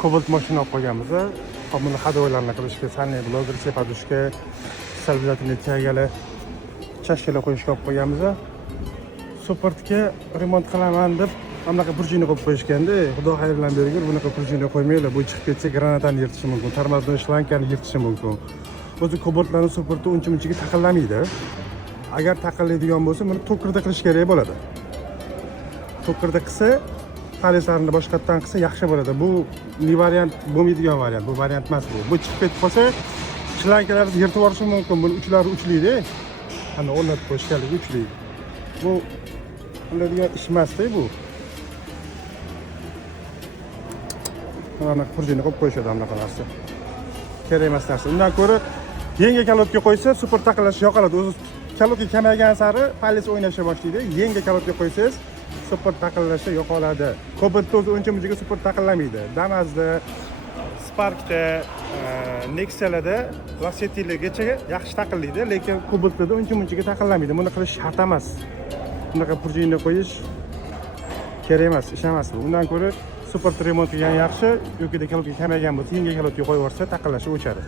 Cobalt mashina olib qo'yganmiz. Hop buni hadovalarni qilishga, sanli blogercha podushka, salbizatorni tagala, chashkalar qo'yishga olib qo'yganmiz. Supportga remont qilaman deb bunaqa burjini qo'yib qo'yishganda, xudo xayrlan bergur, bunaqa burjini qo'ymanglar. Bu chiqib ketsa granatani yirtishi mumkin, tormozni shlankani yirtishi mumkin. O'zi Cobaltlarning supporti uncha-munchaga taqilmaydi. Agar taqiladigan bo'lsa, buni to'kirda qilish kerak bo'ladi. To'kirda qilsa, palislarni boshqatdan qilsa yaxshi bo'ladi. Bu ne variant bo'lmaydigan variant, bu variant emas bu. Bu chiqib ketib qolsa, shlankalarni yirtib yuborishi mumkin. Buni uchlari uchlaydi. Ana o'rnatib qo'yishganligi uchlaydi. Bu qiladigan ish emas-da bu. Mana burjini qo'yib qo'yishadi bunaqa narsa. Kerak emas narsa. Undan ko'ra yengil kalotga qo'ysa, super taqillashi yo'qoladi. O'zi kalotga kamaygan sari palis o'ynasha boshlaydi. Yengil kalotga qo'ysangiz, super taqillashi yo'qoladi. Cobalt o'zi uncha-munchaga super taqillamaydi. Damazda, Sparkda, Nexia'larda Lacetti-largacha yaxshi taqillaydi, lekin Cobaltda uncha-munchaga taqillamaydi. Buni qilish shart emas. Bunaqa burjini qo'yish kerak emas, ish emas bu. Undan ko'ra super remont qilgan yaxshi, yoki kalotga kamaygan bo'lsa, yengil kalotga qo'yib yuborsa, taqillashi o'chadi.